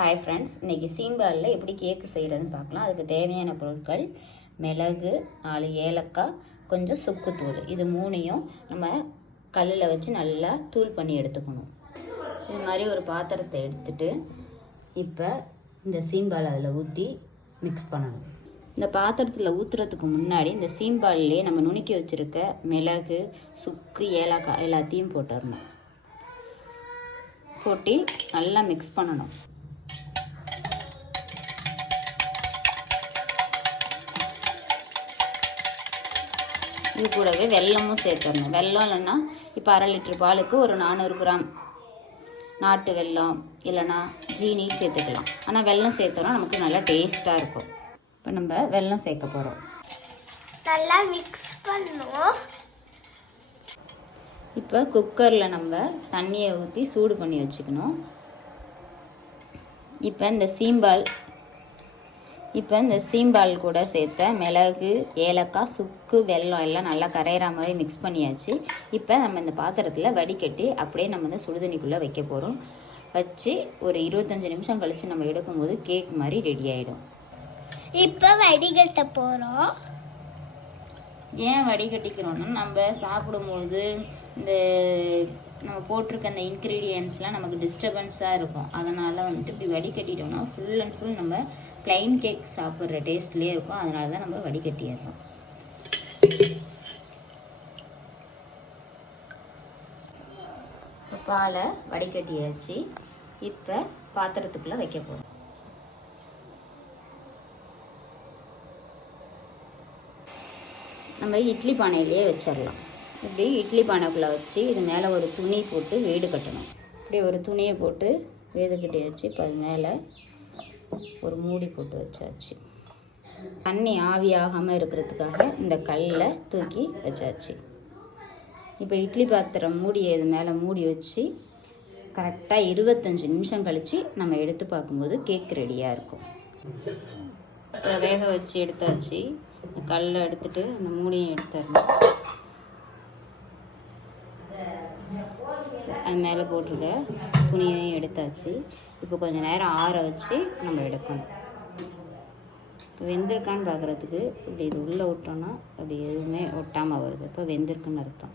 Hi friends, இன்றைக்கி சீம்பாலில் எப்படி கேக்கு செய்கிறதுன்னு பார்க்கலாம். அதுக்கு தேவையான பொருட்கள் மிளகு, 4 ஏலக்காய், கொஞ்சம் சுக்குத்தூள். இது மூணையும் நம்ம கல்லில் வச்சு நல்லா தூள் பண்ணி எடுத்துக்கணும். இது மாதிரி ஒரு பாத்திரத்தை எடுத்துட்டு இப்போ இந்த சீம்பால் அதில் ஊற்றி மிக்ஸ் பண்ணணும். இந்த பாத்திரத்தில் ஊற்றுறதுக்கு முன்னாடி இந்த சீம்பால்லையே நம்ம நுணுக்கி வச்சுருக்க மிளகு, சுக்கு, ஏலக்காய் எல்லாத்தையும் போட்டுடணும். போட்டு நல்லா மிக்ஸ் பண்ணணும். இது கூடவே வெல்லமும் சேர்த்துடணும். வெல்லம் இல்லைன்னா இப்போ 1/2 லிட்டர் பாலுக்கு ஒரு 400 கிராம் நாட்டு வெல்லம் இல்லைன்னா ஜீனி சேர்த்துக்கலாம். ஆனால் வெல்லம் சேர்த்தோன்னா நமக்கு நல்லா டேஸ்ட்டாக இருக்கும். இப்போ நம்ம வெல்லம் சேர்க்க போகிறோம். நல்லா மிக்ஸ் பண்ணுவோம். இப்போ குக்கரில் நம்ம தண்ணியை ஊற்றி சூடு பண்ணி வச்சுக்கணும். இப்போ இந்த சீம்பால் கூட சேர்த்த மிளகு, ஏலக்காய், சுக்கு, வெல்லம் எல்லாம் நல்லா கரையிற மாதிரி மிக்ஸ் பண்ணியாச்சு. இப்போ நம்ம இந்த பாத்திரத்தில் வடிகட்டி அப்படியே நம்ம இந்த சுடுதண்ணிக்குள்ளே வைக்க போகிறோம். வச்சு ஒரு 25 நிமிஷம் கழித்து நம்ம எடுக்கும்போது கேக் மாதிரி ரெடி ஆகிடும். இப்போ வடிகட்ட போகிறோம். ஏன் வடிகட்டிக்கிறோன்னா, நம்ம சாப்பிடும்போது இந்த நம்ம போட்டிருக்க அந்த இன்க்ரீடியன்ட்ஸ்லாம் நமக்கு டிஸ்டர்பன்ஸாக இருக்கும். அதனால் வந்துட்டு இப்படி வடிகட்டிட்டோம்னா ஃபுல் அண்ட் ஃபுல் நம்ம ப்ளைன் கேக் சாப்பிட்ற டேஸ்ட்லேயே இருக்கும். அதனால தான் நம்ம வடிகட்டிடுறோம். இப்போ பாலை வடிகட்டியாச்சு. இப்போ பாத்திரத்துக்குள்ளே வைக்க போகிறோம். நம்ம இட்லி பானையிலேயே வச்சிடலாம். இப்படி இட்லி பானைக்குள்ளே வச்சு இது மேலே ஒரு துணி போட்டு வேடு கட்டணும். இப்படி ஒரு துணியை போட்டு வேடு கட்டியாச்சு. இப்போ அது மேலே ஒரு மூடி போட்டு வச்சாச்சு. தண்ணி ஆவியாகாமல் இருக்கிறதுக்காக இந்த கல்லை தூக்கி வச்சாச்சு. இப்போ இட்லி பாத்திரம் மூடியை இது மேலே மூடி வச்சு கரெக்டாக 25 நிமிஷம் கழித்து நம்ம எடுத்து பார்க்கும்போது கேக் ரெடியாக இருக்கும். இப்போ வேக வச்சு எடுத்தாச்சு. கல்லை எடுத்துட்டு அந்த மூடியை எடுத்துடணும். அது மேலே போட்டிருக்க துணியையும் எடுத்தாச்சு. இப்போ கொஞ்சம் நேரம் ஆற வச்சு நம்ம எடுக்கணும். இப்போ வெந்திருக்கான்னு பார்க்குறதுக்கு இப்படி இது உள்ளே விட்டோன்னா அப்படி எதுவுமே ஒட்டாமல் வருது. இப்போ வெந்திருக்குன்னு அர்த்தம்.